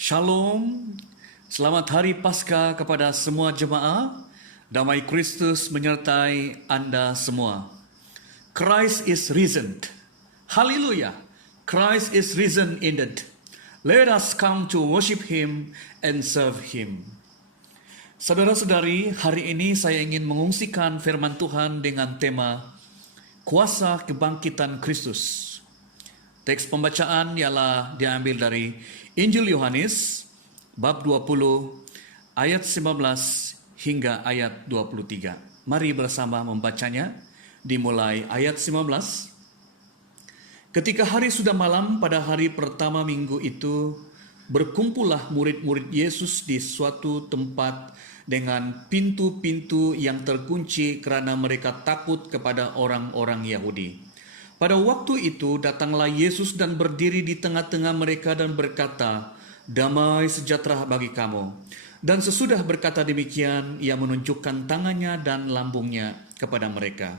Shalom, selamat hari Paskah kepada semua jemaah. Damai Kristus menyertai Anda semua. Christ is risen. Hallelujah. Christ is risen indeed. Let us come to worship Him and serve Him. Saudara-saudari, hari ini saya ingin mengungsikan firman Tuhan dengan tema Kuasa Kebangkitan Kristus. Teks pembacaan ialah diambil dari Injil Yohanes bab 20 ayat 19 hingga ayat 23. Mari bersama membacanya, dimulai ayat 19. Ketika hari sudah malam pada hari pertama minggu itu, berkumpullah murid-murid Yesus di suatu tempat dengan pintu-pintu yang terkunci karena mereka takut kepada orang-orang Yahudi. Pada waktu itu datanglah Yesus dan berdiri di tengah-tengah mereka dan berkata, "Damai sejahtera bagi kamu." Dan sesudah berkata demikian, ia menunjukkan tangannya dan lambungnya kepada mereka.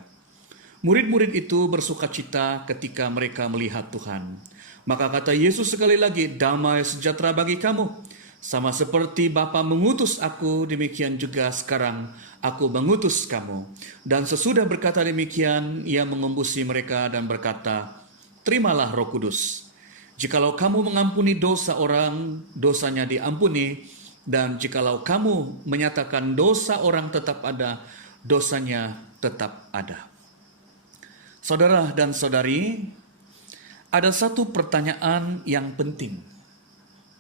Murid-murid itu bersukacita ketika mereka melihat Tuhan. Maka kata Yesus sekali lagi, "Damai sejahtera bagi kamu. Sama seperti Bapa mengutus aku, demikian juga sekarang aku mengutus kamu." Dan sesudah berkata demikian, ia mengembusi mereka dan berkata, "Terimalah Roh Kudus. Jikalau kamu mengampuni dosa orang, dosanya diampuni. Dan jikalau kamu menyatakan dosa orang tetap ada, dosanya tetap ada." Saudara dan saudari, ada satu pertanyaan yang penting.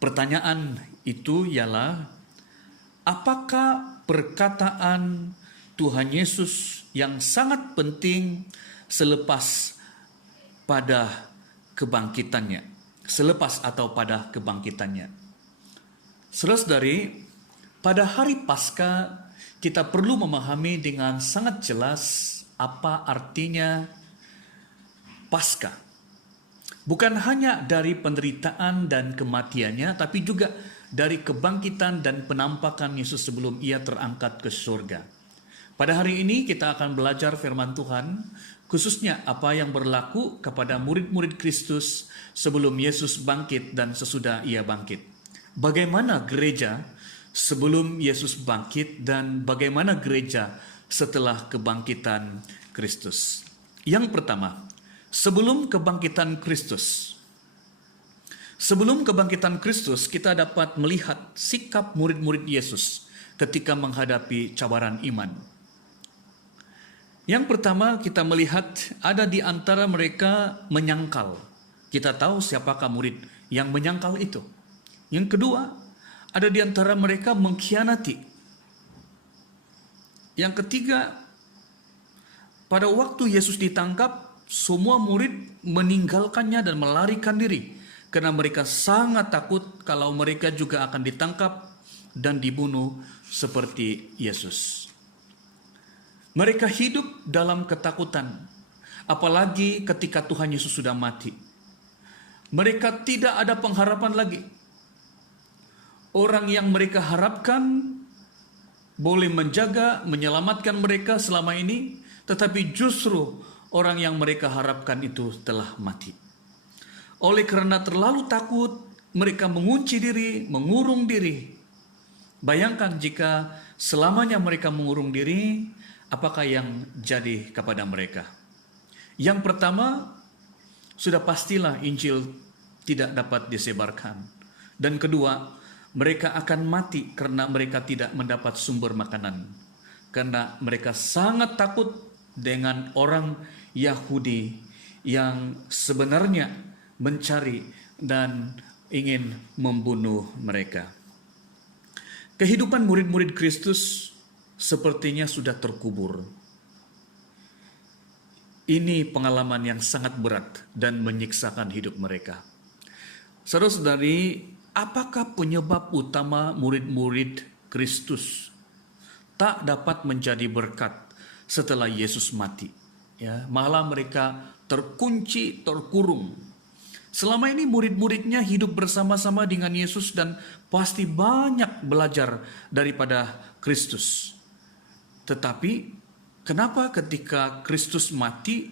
Pertanyaan itu ialah, apakah perkataan Tuhan Yesus yang sangat penting selepas pada kebangkitannya, selepas atau pada kebangkitannya? Saudara-saudari, pada hari Paskah kita perlu memahami dengan sangat jelas apa artinya Paskah. Bukan hanya dari penderitaan dan kematiannya, tapi juga dari kebangkitan dan penampakan Yesus sebelum ia terangkat ke surga. Pada hari ini kita akan belajar firman Tuhan, khususnya apa yang berlaku kepada murid-murid Kristus sebelum Yesus bangkit dan sesudah ia bangkit. Bagaimana gereja sebelum Yesus bangkit dan bagaimana gereja setelah kebangkitan Kristus. Yang pertama, sebelum kebangkitan Kristus. Sebelum kebangkitan Kristus, kita dapat melihat sikap murid-murid Yesus ketika menghadapi cabaran iman. Yang pertama, kita melihat ada di antara mereka menyangkal. Kita tahu siapakah murid yang menyangkal itu. Yang kedua, ada di antara mereka mengkhianati. Yang ketiga, pada waktu Yesus ditangkap, semua murid meninggalkannya dan melarikan diri karena mereka sangat takut kalau mereka juga akan ditangkap dan dibunuh seperti Yesus. Mereka hidup dalam ketakutan, apalagi ketika Tuhan Yesus sudah mati. Mereka tidak ada pengharapan lagi. Orang yang mereka harapkan boleh menjaga, menyelamatkan mereka selama ini, tetapi justru orang yang mereka harapkan itu telah mati. Oleh karena terlalu takut, mereka mengunci diri, mengurung diri. Bayangkan jika selamanya mereka mengurung diri, apakah yang jadi kepada mereka? Yang pertama, sudah pastilah Injil tidak dapat disebarkan. Dan kedua, mereka akan mati karena mereka tidak mendapat sumber makanan. Karena mereka sangat takut dengan orang Yahudi yang sebenarnya mencari dan ingin membunuh mereka. Kehidupan murid-murid Kristus sepertinya sudah terkubur. Ini pengalaman yang sangat berat dan menyiksakan hidup mereka. Saudara-saudari, apakah penyebab utama murid-murid Kristus tak dapat menjadi berkat setelah Yesus mati? Ya, malah mereka terkunci, terkurung. Selama ini murid-muridnya hidup bersama-sama dengan Yesus dan pasti banyak belajar daripada Kristus. Tetapi kenapa ketika Kristus mati,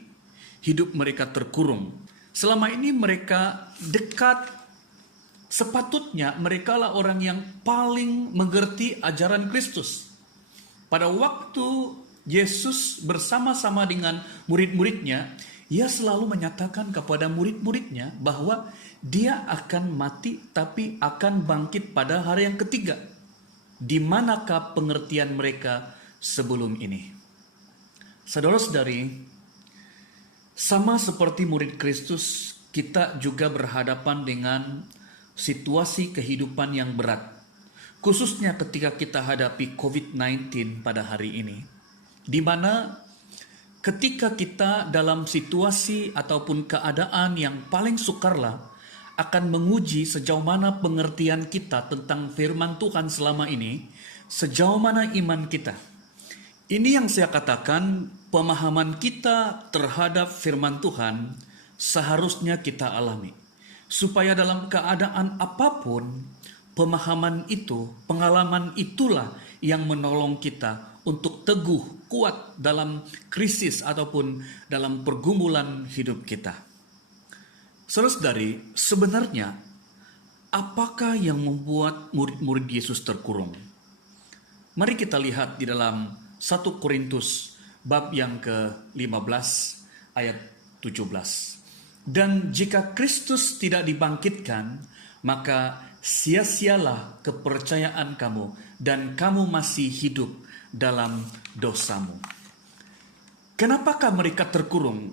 hidup mereka terkurung? Selama ini mereka dekat sepatutnya merekalah orang yang paling mengerti ajaran Kristus. Pada waktu Yesus bersama-sama dengan murid-muridnya, ia selalu menyatakan kepada murid-muridnya bahwa dia akan mati tapi akan bangkit pada hari yang ketiga. Di manakah pengertian mereka sebelum ini? Saudara-saudari, sama seperti murid Kristus, kita juga berhadapan dengan situasi kehidupan yang berat, khususnya ketika kita hadapi COVID-19 pada hari ini, di mana ketika kita dalam situasi ataupun keadaan yang paling sukarlah akan menguji sejauh mana pengertian kita tentang firman Tuhan selama ini, sejauh mana iman kita. Ini yang saya katakan, pemahaman kita terhadap firman Tuhan seharusnya kita alami. Supaya dalam keadaan apapun, pemahaman itu, pengalaman itulah yang menolong kita untuk teguh, kuat dalam krisis ataupun dalam pergumulan hidup kita. Saudara-saudari, sebenarnya apakah yang membuat murid-murid Yesus terkurung? Mari kita lihat di dalam 1 Korintus bab yang ke-15 ayat 17. Dan jika Kristus tidak dibangkitkan, maka sia-sialah kepercayaan kamu dan kamu masih hidup dalam dosamu. Kenapakah mereka terkurung?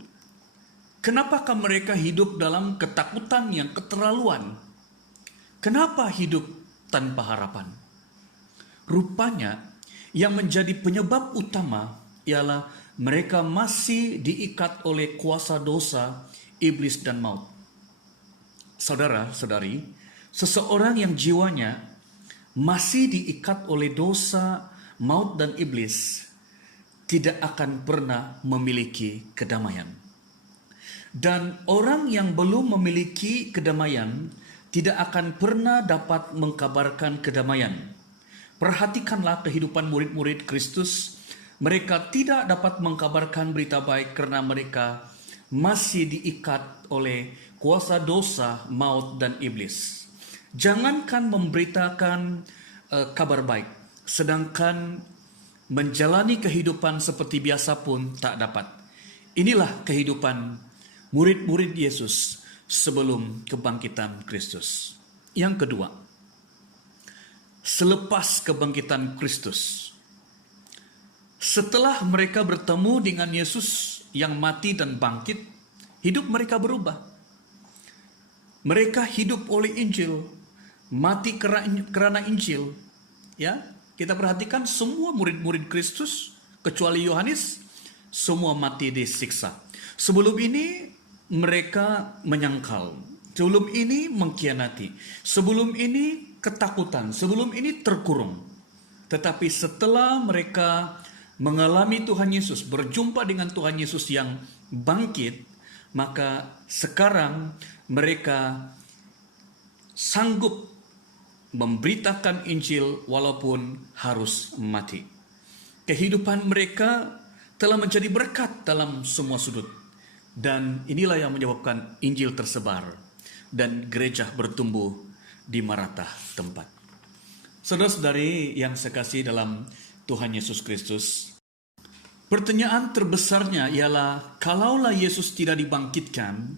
Kenapakah mereka hidup dalam ketakutan yang keterlaluan? Kenapa hidup tanpa harapan? Rupanya yang menjadi penyebab utama ialah mereka masih diikat oleh kuasa dosa, iblis dan maut. Saudara-saudari, seseorang yang jiwanya masih diikat oleh dosa, maut dan iblis tidak akan pernah memiliki kedamaian. Dan orang yang belum memiliki kedamaian tidak akan pernah dapat mengkabarkan kedamaian. Perhatikanlah kehidupan murid-murid Kristus. Mereka tidak dapat mengkabarkan berita baik karena mereka masih diikat oleh kuasa dosa, maut dan iblis. Jangankan memberitakan kabar baik, sedangkan menjalani kehidupan seperti biasa pun tak dapat. Inilah kehidupan murid-murid Yesus sebelum kebangkitan Kristus. Yang kedua, selepas kebangkitan Kristus, setelah mereka bertemu dengan Yesus yang mati dan bangkit, hidup mereka berubah. Mereka hidup oleh Injil, mati karena Injil. Ya, kita perhatikan semua murid-murid Kristus kecuali Yohanes, semua mati disiksa. Sebelum ini mereka menyangkal, sebelum ini mengkhianati, sebelum ini ketakutan, sebelum ini terkurung. Tetapi setelah mereka mengalami Tuhan Yesus, berjumpa dengan Tuhan Yesus yang bangkit, maka sekarang mereka sanggup memberitakan Injil walaupun harus mati. Kehidupan mereka telah menjadi berkat dalam semua sudut. Dan inilah yang menyebabkan Injil tersebar dan gereja bertumbuh di merata tempat. Saudara-saudari yang saya kasih dalam Tuhan Yesus Kristus, pertanyaan terbesarnya ialah, kalaulah Yesus tidak dibangkitkan,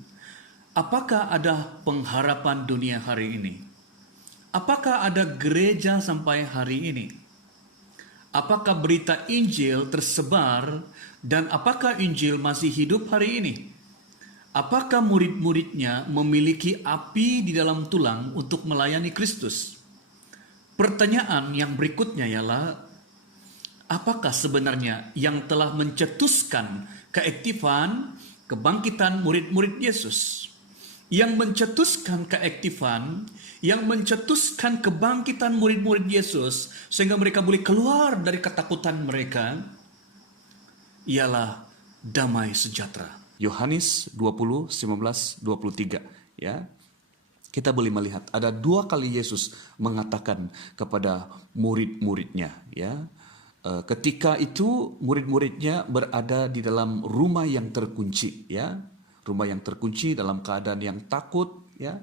apakah ada pengharapan dunia hari ini? Apakah ada gereja sampai hari ini? Apakah berita Injil tersebar dan apakah Injil masih hidup hari ini? Apakah murid-muridnya memiliki api di dalam tulang untuk melayani Kristus? Pertanyaan yang berikutnya ialah, apakah sebenarnya yang telah mencetuskan keaktifan kebangkitan murid-murid Yesus? Yang mencetuskan keaktifan, yang mencetuskan kebangkitan murid-murid Yesus sehingga mereka boleh keluar dari ketakutan mereka ialah damai sejahtera. Yohanes 20, 19, 23. Ya, kita boleh melihat ada dua kali Yesus mengatakan kepada murid-muridnya. Ya, ketika itu murid-muridnya berada di dalam rumah yang terkunci. Ya, rumah yang terkunci dalam keadaan yang takut. Ya,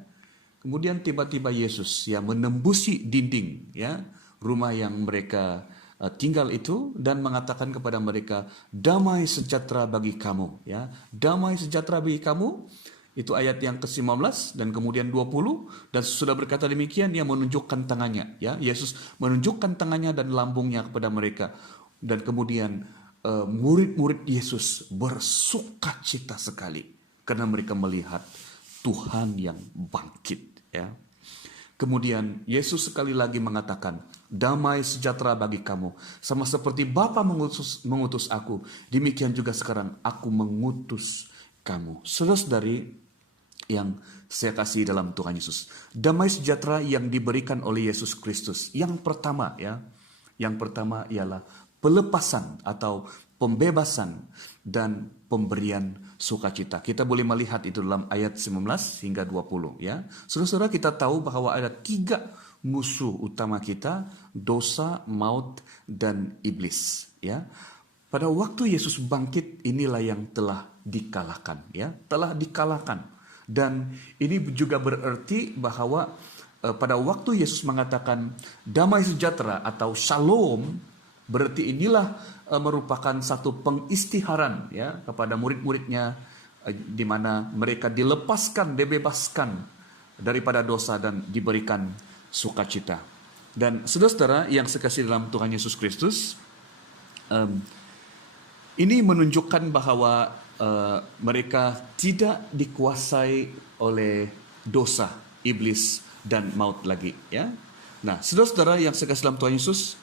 Kemudian tiba-tiba Yesus ya menembusi dinding ya rumah yang mereka tinggal itu dan mengatakan kepada mereka, damai sejahtera bagi kamu ya. Damai sejahtera bagi kamu. Itu ayat yang ke-15 dan kemudian 20, dan sudah berkata demikian ia menunjukkan tangannya ya. Yesus menunjukkan tangannya dan lambungnya kepada mereka. Dan kemudian murid-murid Yesus bersukacita sekali karena mereka melihat Tuhan yang bangkit ya. Kemudian Yesus sekali lagi mengatakan, damai sejahtera bagi kamu. Sama seperti Bapa mengutus aku, demikian juga sekarang aku mengutus kamu. Saudara-saudari yang saya kasih dalam Tuhan Yesus, damai sejahtera yang diberikan oleh Yesus Kristus. Yang pertama ya, yang pertama ialah pelepasan atau pembebasan dan pemberian sukacita. Kita boleh melihat itu dalam ayat 19 hingga 20 ya. Saudara-saudara, kita tahu bahwa ada 3 musuh utama kita, dosa, maut, dan iblis ya. Pada waktu Yesus bangkit, inilah yang telah dikalahkan ya, telah dikalahkan. Dan ini juga berarti bahwa pada waktu Yesus mengatakan damai sejahtera atau shalom, berarti inilah merupakan satu pengistiharan ya kepada murid-muridnya, di mana mereka dilepaskan, dibebaskan daripada dosa dan diberikan sukacita. Dan saudara-saudara yang sekasih dalam Tuhan Yesus Kristus, ini menunjukkan bahwa mereka tidak dikuasai oleh dosa, iblis, dan maut lagi ya. Nah, saudara-saudara yang sekasih dalam Tuhan Yesus,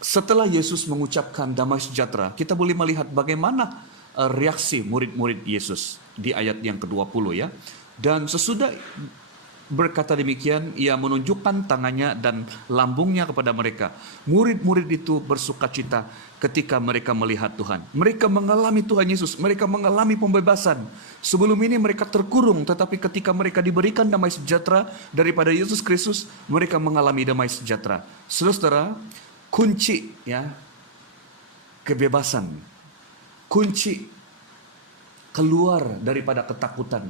setelah Yesus mengucapkan damai sejahtera, kita boleh melihat bagaimana reaksi murid-murid Yesus di ayat yang ke-20 ya. Dan sesudah berkata demikian, ia menunjukkan tangannya dan lambungnya kepada mereka. Murid-murid itu bersukacita ketika mereka melihat Tuhan. Mereka mengalami Tuhan Yesus, mereka mengalami pembebasan. Sebelum ini mereka terkurung, tetapi ketika mereka diberikan damai sejahtera daripada Yesus Kristus, mereka mengalami damai sejahtera. Saudara-saudara, kunci ya kebebasan, kunci keluar daripada ketakutan,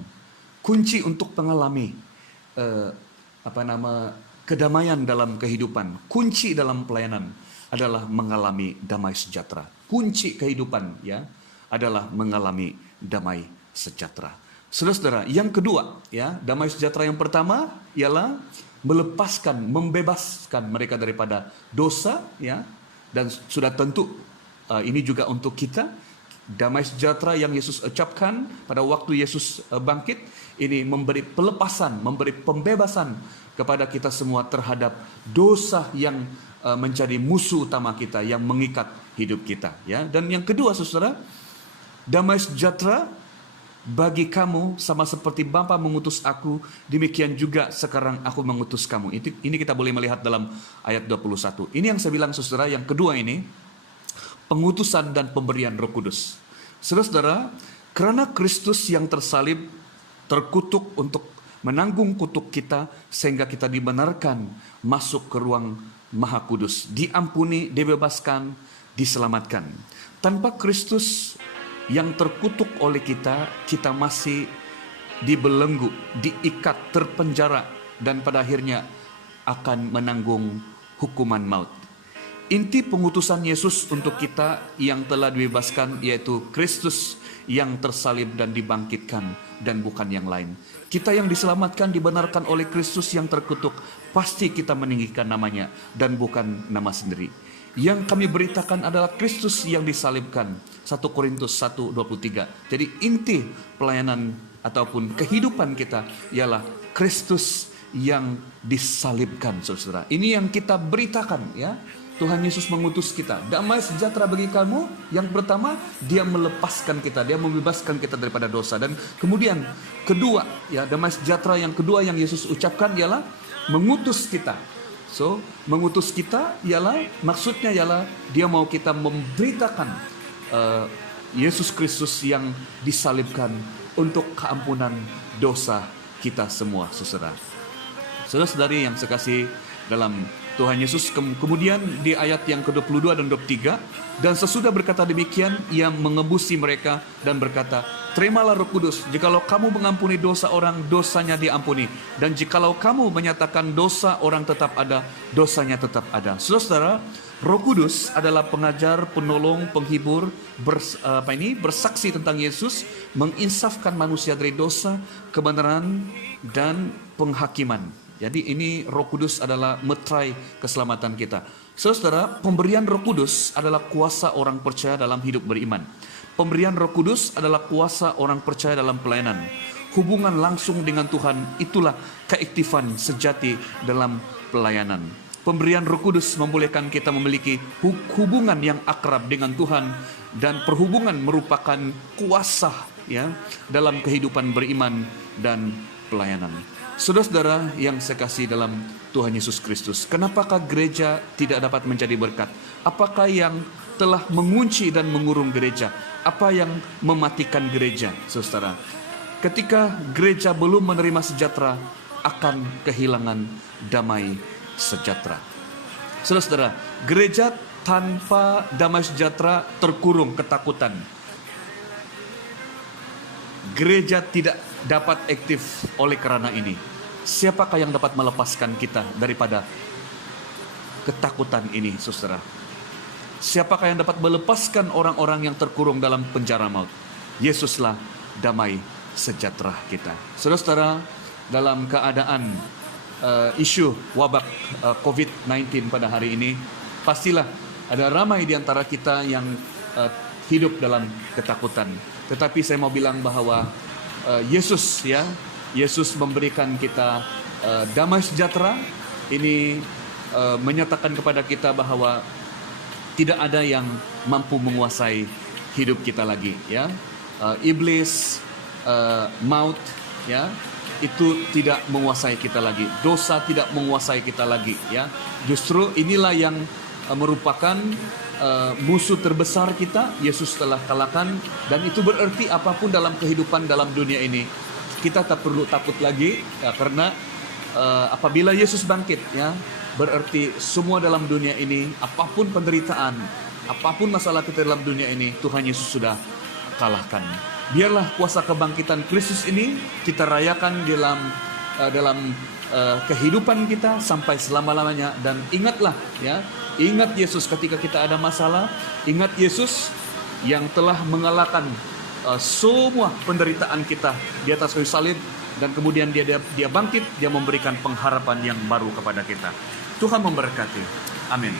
kunci untuk mengalami kedamaian dalam kehidupan, kunci dalam pelayanan adalah mengalami damai sejahtera. Kunci kehidupan ya adalah mengalami damai sejahtera. Saudara-saudara, yang kedua ya, damai sejahtera yang pertama ialah melepaskan, membebaskan mereka daripada dosa ya, dan sudah tentu ini juga untuk kita. Damai sejahtera yang Yesus ucapkan pada waktu Yesus bangkit ini memberi pelepasan, memberi pembebasan kepada kita semua terhadap dosa yang menjadi musuh utama kita, yang mengikat hidup kita ya. Dan yang kedua saudara, damai sejahtera bagi kamu sama seperti Bapa mengutus aku, demikian juga sekarang aku mengutus kamu. Ini kita boleh melihat dalam ayat 21. Ini yang saya bilang saudara, yang kedua ini pengutusan dan pemberian Roh Kudus. Saudara-saudara, karena Kristus yang tersalib terkutuk untuk menanggung kutuk kita, sehingga kita dibenarkan masuk ke ruang Maha Kudus, diampuni, dibebaskan, diselamatkan. Tanpa Kristus yang terkutuk oleh kita, kita masih dibelenggu, diikat, terpenjara, dan pada akhirnya akan menanggung hukuman maut. Inti pengutusan Yesus untuk kita yang telah dibebaskan yaitu Kristus yang tersalib dan dibangkitkan dan bukan yang lain. Kita yang diselamatkan dibenarkan oleh Kristus yang terkutuk, pasti kita meninggikan namanya dan bukan nama sendiri. Yang kami beritakan adalah Kristus yang disalibkan. 1 Korintus 1:23. Jadi inti pelayanan ataupun kehidupan kita ialah Kristus yang disalibkan, saudara. Ini yang kita beritakan ya. Tuhan Yesus mengutus kita, damai sejahtera bagi kamu. Yang pertama, dia melepaskan kita, dia membebaskan kita daripada dosa. Dan kemudian kedua, ya damai sejahtera yang kedua yang Yesus ucapkan ialah mengutus kita. So, mengutus kita ialah, maksudnya ialah dia mau kita memberitakan Yesus Kristus yang disalibkan untuk keampunan dosa kita semua, saudara. Saudara-saudari yang sekasih dalam Tuhan Yesus kemudian di ayat yang ke-22 dan 23, dan sesudah berkata demikian, ia mengebusi mereka dan berkata, terimalah Roh Kudus, jikalau kamu mengampuni dosa orang, dosanya diampuni. Dan jikalau kamu menyatakan dosa orang tetap ada, dosanya tetap ada. Saudara, Roh Kudus adalah pengajar, penolong, penghibur, bersaksi tentang Yesus, menginsafkan manusia dari dosa, kebenaran, dan penghakiman. Jadi ini Roh Kudus adalah meterai keselamatan kita. Saudara, pemberian Roh Kudus adalah kuasa orang percaya dalam hidup beriman. Pemberian Roh Kudus adalah kuasa orang percaya dalam pelayanan. Hubungan langsung dengan Tuhan, itulah keaktifan sejati dalam pelayanan. Pemberian Roh Kudus membolehkan kita memiliki hubungan yang akrab dengan Tuhan, dan perhubungan merupakan kuasa ya dalam kehidupan beriman dan pelayanan. Saudara-saudara yang saya kasih dalam Tuhan Yesus Kristus, kenapakah gereja tidak dapat menjadi berkat? Apakah yang telah mengunci dan mengurung gereja? Apa yang mematikan gereja, saudara? Ketika gereja belum menerima sejahtera, akan kehilangan damai sejahtera. Saudara-saudara, gereja tanpa damai sejahtera terkurung ketakutan. Gereja tidak dapat aktif oleh karena ini. Siapakah yang dapat melepaskan kita daripada ketakutan ini, saudara? Siapakah yang dapat melepaskan orang-orang yang terkurung dalam penjara maut? Yesuslah damai sejahtera kita. Saudara-saudara, dalam keadaan isu wabak COVID-19 pada hari ini, pastilah ada ramai di antara kita yang hidup dalam ketakutan. Tetapi saya mau bilang bahwa Yesus memberikan kita damai sejahtera. Ini menyatakan kepada kita bahwa tidak ada yang mampu menguasai hidup kita lagi, ya. Iblis, maut, ya, itu tidak menguasai kita lagi. Dosa tidak menguasai kita lagi, ya. Justru inilah yang merupakan musuh terbesar kita. Yesus telah kalahkan, dan itu berarti apapun dalam kehidupan dalam dunia ini, kita tak perlu takut lagi, ya, karena apabila Yesus bangkit, ya, berarti semua dalam dunia ini, apapun penderitaan, apapun masalah kita dalam dunia ini, Tuhan Yesus sudah kalahkan. Biarlah kuasa kebangkitan Kristus ini kita rayakan dalam kehidupan kita sampai selama-lamanya. Dan ingatlah, ya, ingat Yesus ketika kita ada masalah. Ingat Yesus yang telah mengalahkan semua penderitaan kita di atas kayu salib, dan kemudian dia bangkit, dia memberikan pengharapan yang baru kepada kita. Tuhan memberkati. Amin.